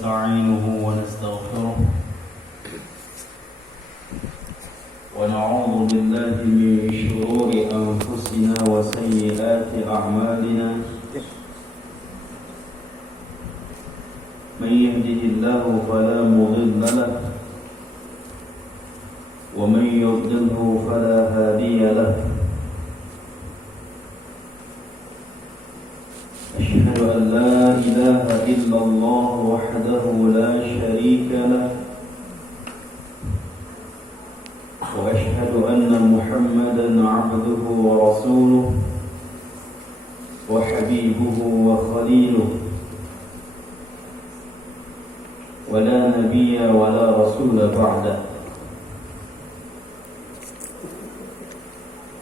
ونستعينه ونستغفره ونعوذ بالله من شرور أنفسنا وسيئات أعمالنا من يهده الله فلا مضل له ومن يضلله فلا هادي له أشهد أن لا إله إلا الله وحده لا شريك له وأشهد أن محمدا عبده ورسوله وحبيبه وخليله ولا نبي ولا رسول بعده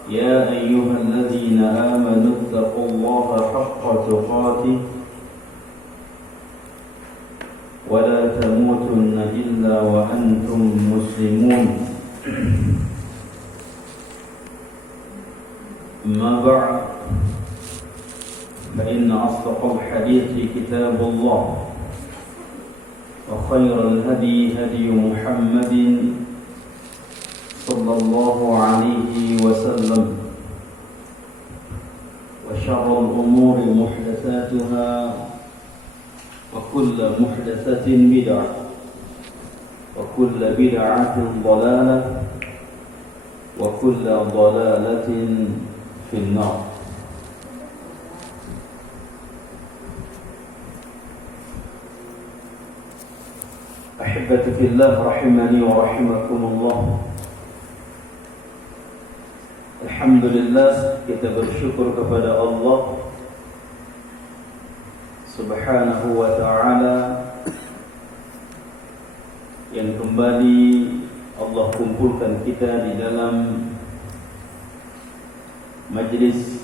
يا أيها الذين آمنوا اتقوا الله حق تقاته ولا تموتن إلا وأنتم مسلمون أما بعد فإن أصدق الحديث كتاب الله وخير الهدي هدي محمد صلى الله عليه وسلم وشر الأمور محدثاتها وكل محدثة بدعة وكل بدعة ضلالة وكل ضلالة في النار. أحبتي في الله رحمني ورحمكم الله. Alhamdulillah, kita bersyukur kepada Allah Subhanahu wa ta'ala yang kembali Allah kumpulkan kita di dalam majlis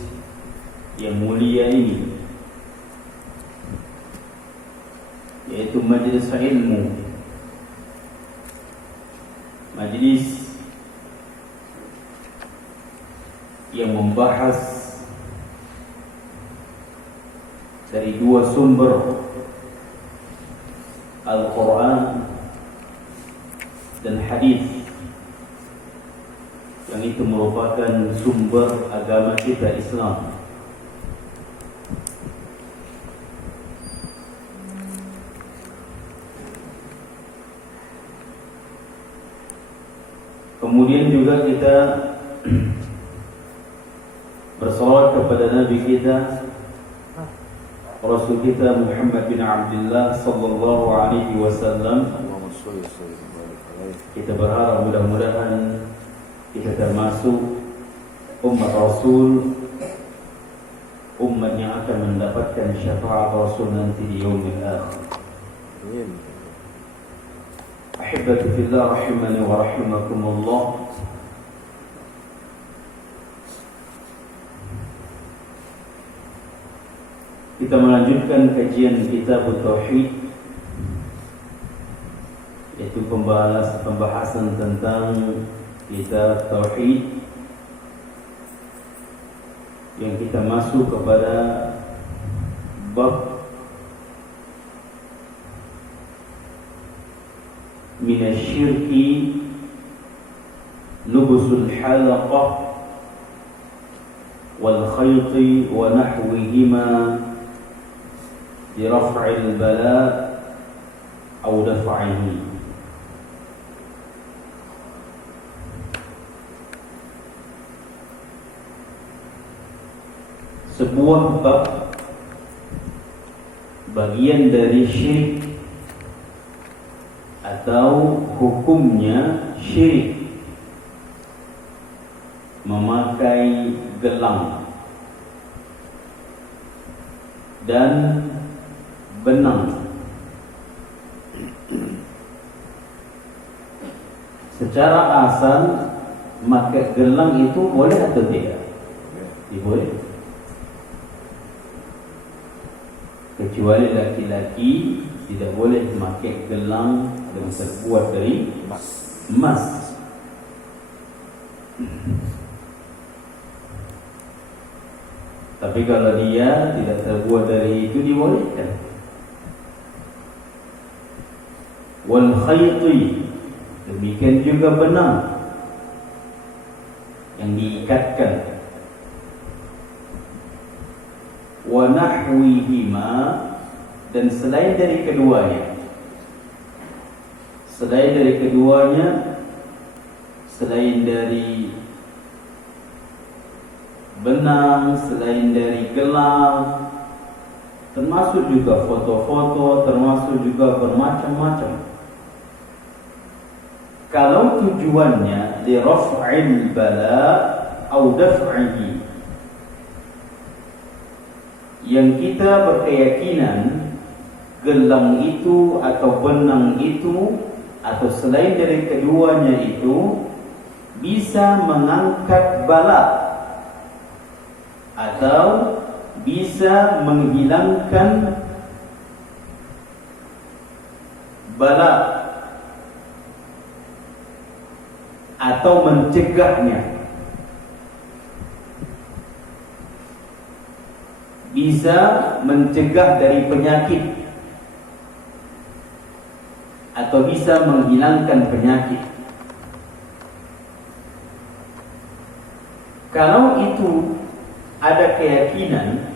yang mulia ini, yaitu majlis ilmu, majlis yang membahas dari dua sumber, Al-Quran dan hadis, yang itu merupakan sumber agama kita Islam. Kemudian juga kita bersalawat kepada Nabi kita, Rasul kita Muhammad bin Abdullah sallallahu alaihi wasallam. Kita berharap mudah-mudahan kita termasuk umat Rasul, umat yang akan mendapatkan syafaat Rasul nanti di yaumil akhir. Amin. Ahibati fillah rahimani wa rahimakumullah. Kita melanjutkan kajian kitab Tauhid, yaitu pembahasan tentang kitab Tauhid, yang kita masuk kepada bab minasyirki lubusul halaqah wal khayti wa nahwihima لرفع البلاء أو دفعه. Sebuah bab bagian dari syirik atau hukumnya syirik memakai gelang dan benang. Secara asal memakai gelang itu boleh atau tidak? Boleh. Kecuali laki-laki tidak boleh memakai gelang yang terbuat dari emas. Tapi kalau dia tidak terbuat dari itu, dibolehkan. wal khayti, demikian juga benang yang diikatkan, wa nahwihima, dan selain dari keduanya, selain dari benang, selain dari gelang, termasuk juga foto-foto, termasuk juga bermacam-macam. Kalau tujuannya li raf'il bala atau daf'ihi, yang kita berkeyakinan gelang itu atau benang itu atau selain dari keduanya itu bisa mengangkat bala atau bisa menghilangkan bala atau mencegahnya, bisa mencegah dari penyakit atau bisa menghilangkan penyakit. Kalau itu ada keyakinan,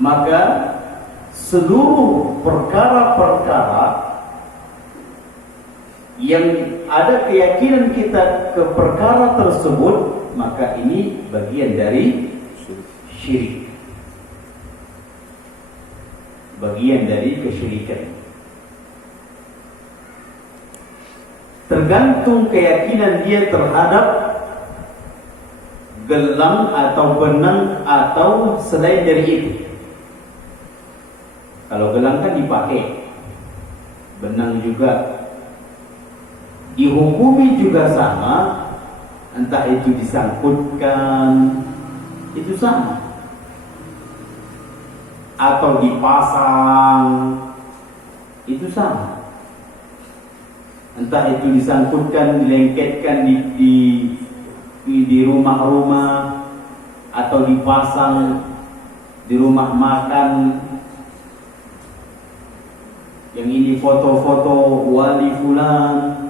maka seluruh perkara-perkara yang ada keyakinan kita ke perkara tersebut, maka ini bagian dari syirik, bagian dari kesyirikan. Tergantung keyakinan dia terhadap gelang atau benang atau selain dari itu. Kalau gelang kan dipakai, benang juga dihukumi juga sama, entah itu disangkutkan, itu sama, atau dipasang, itu sama. Entah itu disangkutkan, dilengketkan di rumah-rumah, atau dipasang di rumah makan. Yang ini foto-foto wali fulan,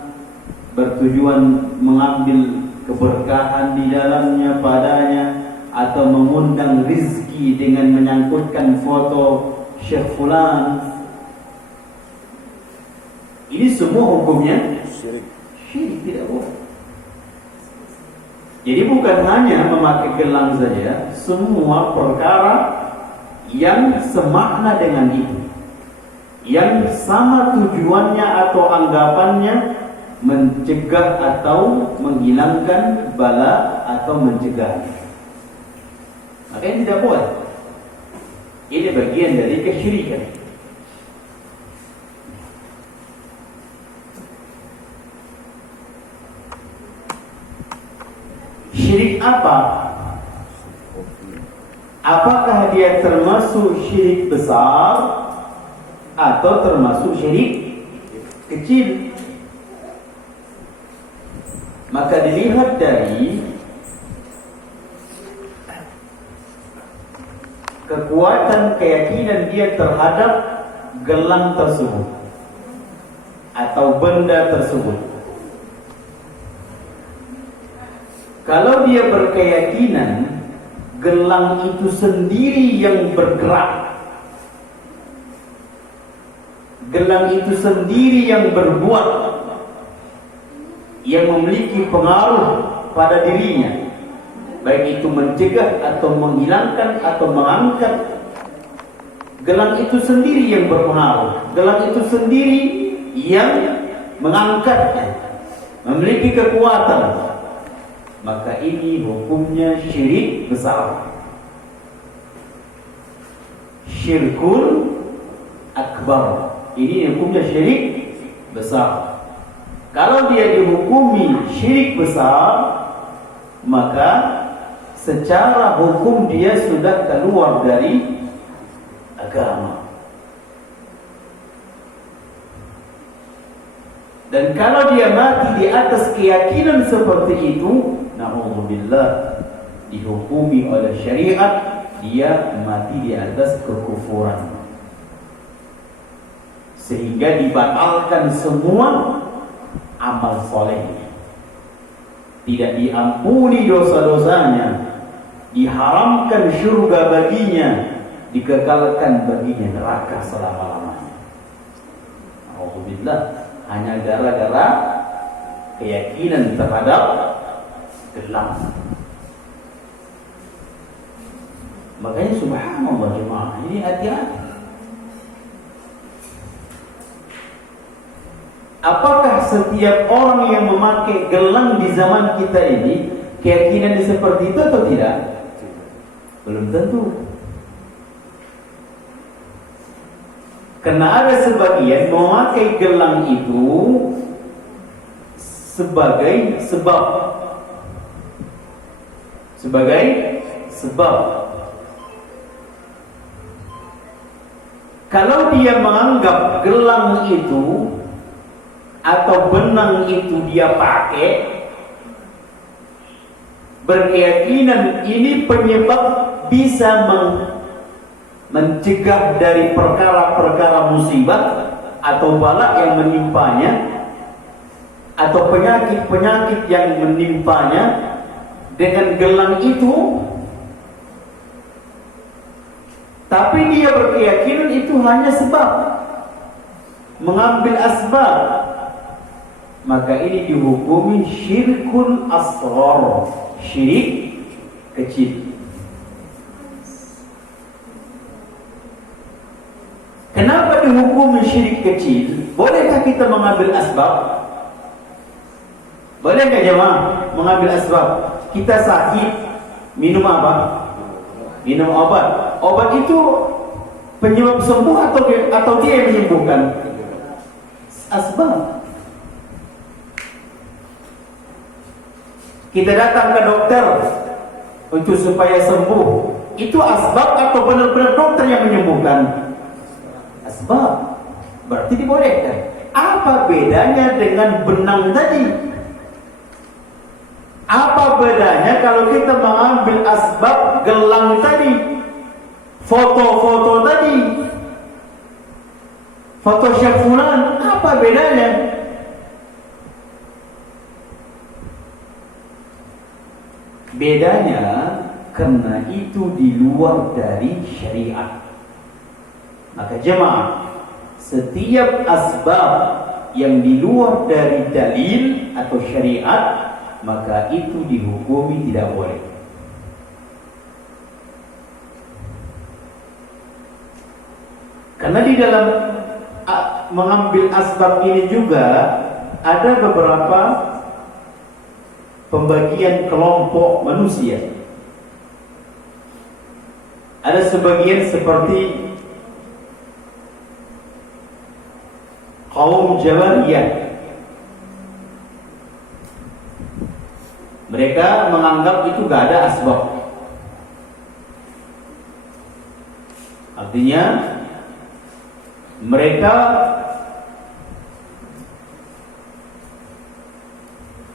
bertujuan mengambil keberkahan di dalamnya padanya, atau mengundang rizki dengan menyangkutkan foto Syekh fulan. Ini semua hukumnya syirik, tidak boleh. Jadi bukan hanya memakai gelang saja, semua perkara yang semakna dengan itu, yang sama tujuannya atau anggapannya mencegah atau menghilangkan bala atau mencegahnya, maka ini tidak boleh. Ini bagian dari kesyirikan. Syirik apa? Apakah dia termasuk syirik besar atau termasuk syirik kecil? Maka dilihat dari kekuatan keyakinan dia terhadap gelang tersebut atau benda tersebut. Kalau dia berkeyakinan gelang itu sendiri yang bergerak, gelang itu sendiri yang berbuat, yang memiliki pengaruh pada dirinya, baik itu mencegah atau menghilangkan atau mengangkat, gelang itu sendiri yang berpengaruh, gelang itu sendiri yang mengangkatnya, memiliki kekuatan, maka ini hukumnya syirik besar, syirkul akbar. Ini hukumnya syirik besar. Kalau dia dihukumi syirik besar, maka secara hukum dia sudah keluar dari agama. Dan kalau dia mati di atas keyakinan seperti itu, na'udzubillah, dihukumi oleh syariat, dia mati di atas kekufuran. sehingga dibatalkan semua amal solehnya, tidak diampuni dosa-dosanya, diharamkan surga baginya, dikekalkan baginya neraka selama-lamanya. Alhamdulillah, hanya gara-gara keyakinan terhadap gelang. Makanya subhanallah jemaah, ini hati-hati. Apakah setiap orang yang memakai gelang di zaman kita ini keyakinannya seperti itu atau tidak? Belum tentu. Karena ada sebagian memakai gelang itu sebagai sebab. Sebagai sebab. Kalau dia menganggap gelang itu atau benang itu dia pakai, berkeyakinan ini penyebab bisa mencegah dari perkara-perkara musibah atau bala yang menimpanya, atau penyakit-penyakit yang menimpanya dengan gelang itu, tapi dia berkeyakinan itu hanya sebab, mengambil asbab, maka ini dihukumi syirkul asghar, syirik kecil. Kenapa dihukumi syirik kecil? Bolehkah kita mengambil asbab? Bolehkah jemaah mengambil asbab? Kita sakit, minum apa? Minum obat. Obat itu penyebab sembuh atau dia yang menyembuhkan? Asbab. Kita datang ke dokter untuk supaya sembuh. Itu asbab atau benar-benar dokter yang menyembuhkan? Asbab. Berarti dibolehkan. Apa bedanya dengan benang tadi? Apa bedanya kalau kita mengambil asbab gelang tadi, foto-foto tadi, foto syafulan, apa bedanya? Bedanya karena itu di luar dari syariat. Maka jemaah, setiap asbab yang di luar dari dalil atau syariat, maka itu dihukumi tidak boleh. Karena di dalam mengambil asbab ini juga ada beberapa pembagian kelompok manusia. Ada sebagian seperti kaum Jabariyah. Mereka menganggap itu gak ada asbab. Artinya mereka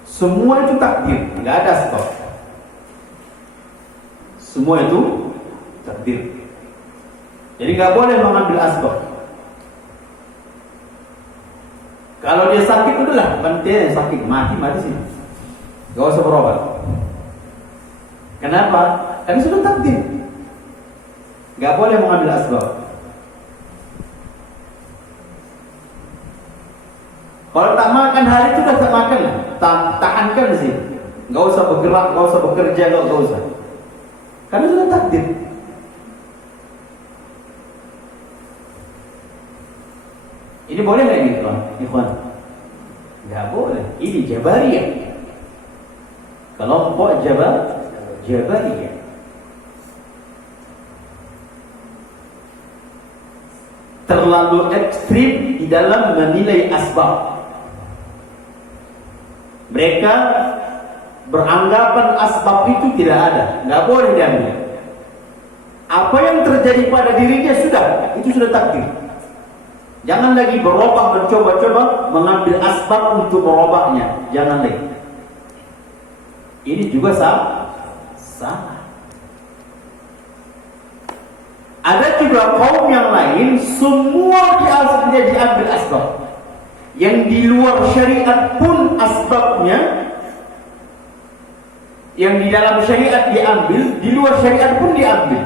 semua itu takdir, gak ada asbab. Semua itu takdir. Jadi gak boleh mengambil asbab. Kalau dia sakit, udahlah, penting sakit, mati sih. Gak usah berobat. Kenapa? Karena sudah takdir. Gak boleh mengambil asbab. Kalau tak makan hari itu dah tak makan, tahankan sih. Gak usah bergerak, gak usah bekerja, gak usah. Karena sudah takdir. Ini boleh nggak ini, ikhwan? Nggak boleh. Ini Jabariyah. Kelompok Jabariyah. Terlalu ekstrim di dalam menilai asbab. Mereka beranggapan asbab itu tidak ada, nggak boleh diambil. Apa yang terjadi pada dirinya itu sudah takdir. Jangan lagi berubah, mencoba-coba mengambil asbab untuk merubahnya. Jangan lagi. Ini juga salah. Ada juga juga kaum yang lain semua diambil asbab. Yang di luar syariat pun asbabnya, yang di dalam syariat diambil, di luar syariat pun diambil.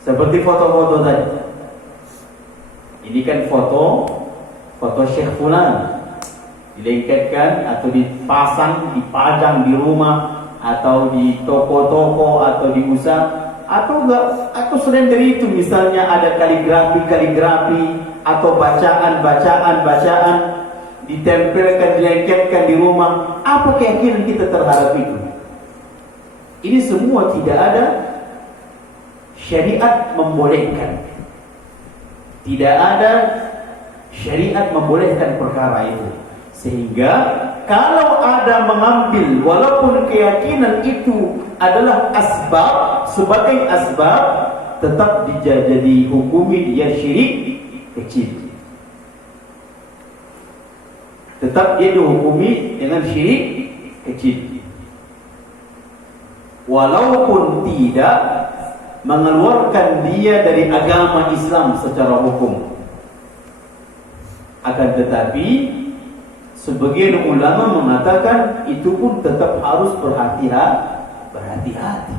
Seperti foto-foto tadi. Ini kan foto Syekh Fulan, dilengketkan atau dipasang, dipajang di rumah atau di toko-toko atau di usaha, atau selain dari itu misalnya ada kaligrafi atau bacaan ditempelkan, dilengketkan di rumah. Apa keyakinan kita terhadap itu? Ini semua tidak ada syariat membolehkan. Tidak ada syariat membolehkan perkara itu. Sehingga kalau ada mengambil, walaupun keyakinan itu adalah asbab, sebagai asbab, tetap dihukumi dia syirik kecil. Tetap dia dihukumi dengan syirik kecil. Walaupun tidak mengeluarkan dia dari agama Islam secara hukum. Akan tetapi sebagian ulama mengatakan itu pun tetap harus berhati-hati.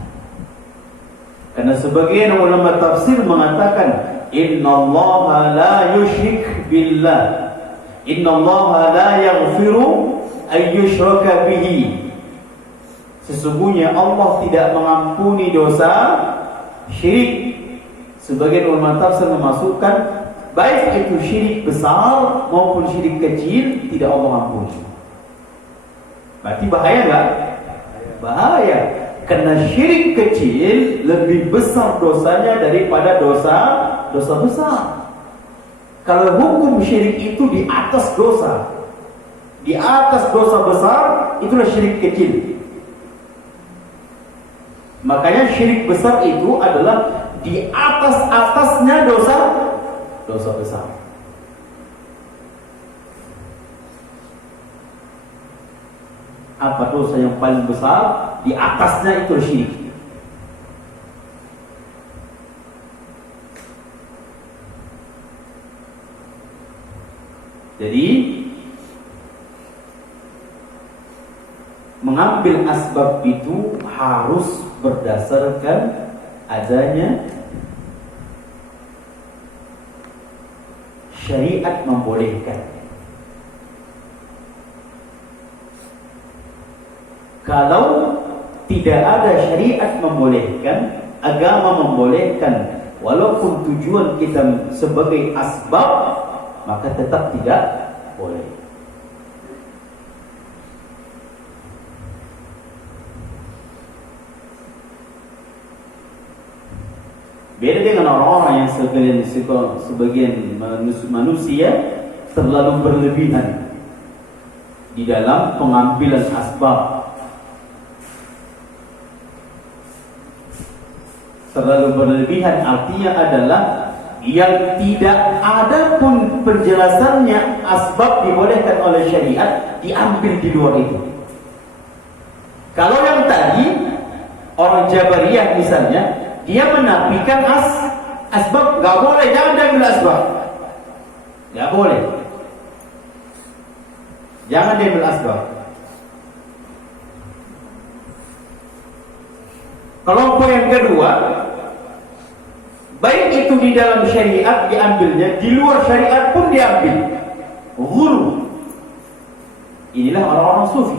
Karena sebagian ulama tafsir mengatakan innallaha la yusyrik billah, innallaha la yaghfiru ay yushraka bihi. Sesungguhnya Allah tidak mengampuni dosa syirik. Sebagian ulama tafsir memasukkan baik itu syirik besar maupun syirik kecil, tidak Allah ampuni. Berarti bahaya enggak? Bahaya. Karena syirik kecil lebih besar dosanya daripada dosa besar. Kalau hukum syirik itu di atas dosa besar, itulah syirik kecil. Makanya syirik besar itu adalah di atasnya dosa besar. Apa dosa yang paling besar? Di atasnya itu syirik. Jadi mengambil asbab itu harus berdasarkan adanya syariat membolehkan. Kalau tidak ada syariat membolehkan, agama membolehkan, walaupun tujuan kita sebagai asbab, maka tetap tidak boleh. Beda dengan orang-orang yang sebagian manusia terlalu berlebihan di dalam pengambilan asbab. Terlalu berlebihan artinya adalah yang tidak ada pun penjelasannya asbab dibolehkan oleh syariat diambil di luar itu. Kalau yang tadi orang Jabariyah misalnya, dia menafikan asbab, nggak boleh, jangan diambil asbab, nggak boleh, jangan diambil asbab. Kelompok yang kedua, baik itu di dalam syariat diambilnya, di luar syariat pun diambil. Ghulu. Inilah orang-orang sufi.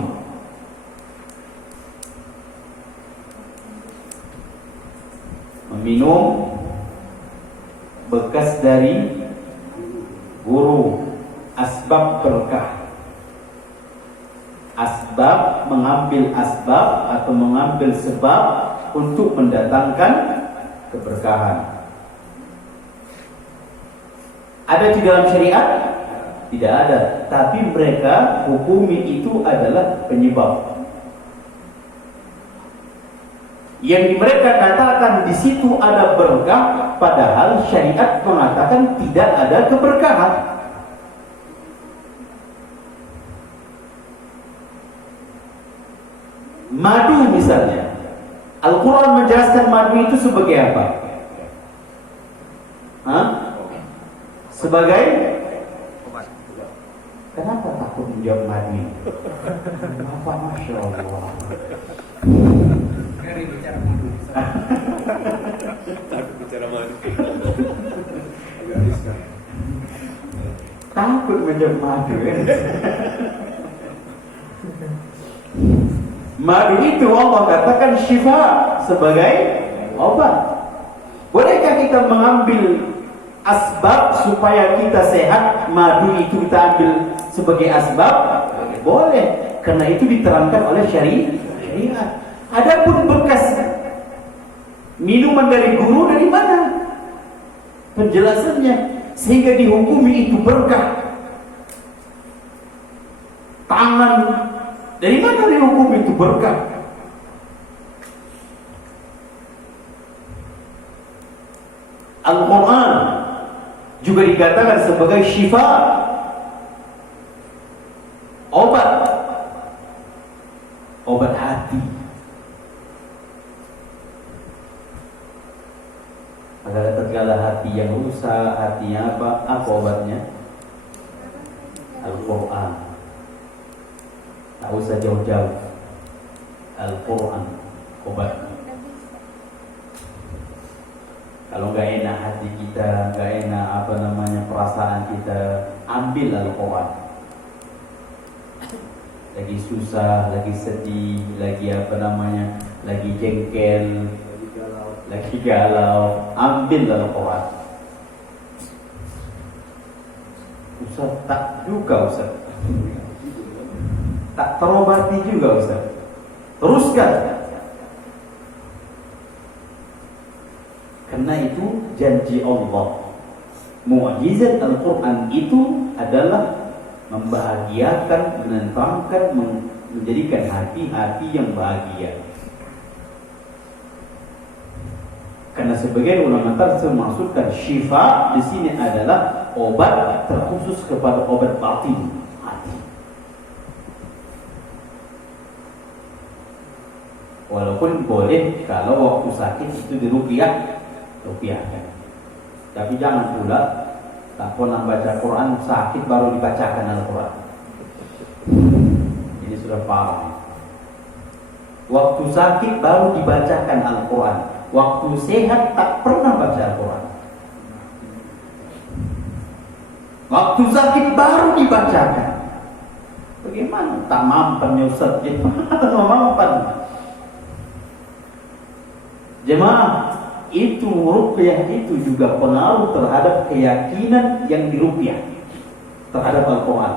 Meminum bekas dari guru, asbab berkah. Asbab, mengambil asbab atau mengambil sebab untuk mendatangkan keberkahan. Ada di dalam syariat? Tidak ada. Tapi mereka hukumi itu adalah penyebab. Yang mereka katakan di situ ada berkah, padahal syariat mengatakan tidak ada keberkahan. Madu misalnya, Al-Quran menjelaskan madu itu sebagai apa? Hah? Sebagai obat. Kenapa takut menjawab madu? Apa Masya Allah. Ngeri bicara madu. Takut bicara madu. Agak riskan. Takut menjawab madu ya. Madu itu Allah katakan syifa, sebagai obat. Bolehkah kita mengambil asbab supaya kita sehat? Madu itu kita ambil sebagai asbab? Boleh, karena itu diterangkan oleh syariat. Adapun bekas minuman dari guru dari mana? Penjelasannya sehingga dihukumi itu berkah. Tangan dari mana dihukum itu berkah? Al-Quran juga dikatakan sebagai syifa, obat hati. Pada tatkala hati yang rusak, hatinya apa obatnya? Al-Quran. Tak usah jauh-jauh, Al-Quran obat. Kalau nggak enak hati kita, nggak enak perasaan kita, ambil Al-Quran. Lagi susah, lagi sedih, lagi lagi jengkel, lagi galau, ambil Al-Quran. Ustaz, tak juga Ustaz, tak terobati juga Ustaz. Teruskan. Karena itu janji Allah. Mukjizat Al-Quran itu adalah membahagiakan, menenangkan, menjadikan hati-hati yang bahagia. Karena sebagian ulama tafsir maksudkan syifa di sini adalah obat terkhusus kepada obat batin, hati. Walaupun boleh kalau waktu sakit itu diruqyahkan. Tapi jangan pula tak pernah baca Quran, sakit baru dibacakan Al-Quran. Ini sudah parah. Waktu sakit baru dibacakan Al-Quran, waktu sehat tak pernah baca Al-Quran. Waktu sakit baru dibacakan. Bagaimana? Tak mampan Ustaz. Jemaah, itu ruqyah itu juga pengaruh terhadap keyakinan yang diruqyah terhadap Al-Quran.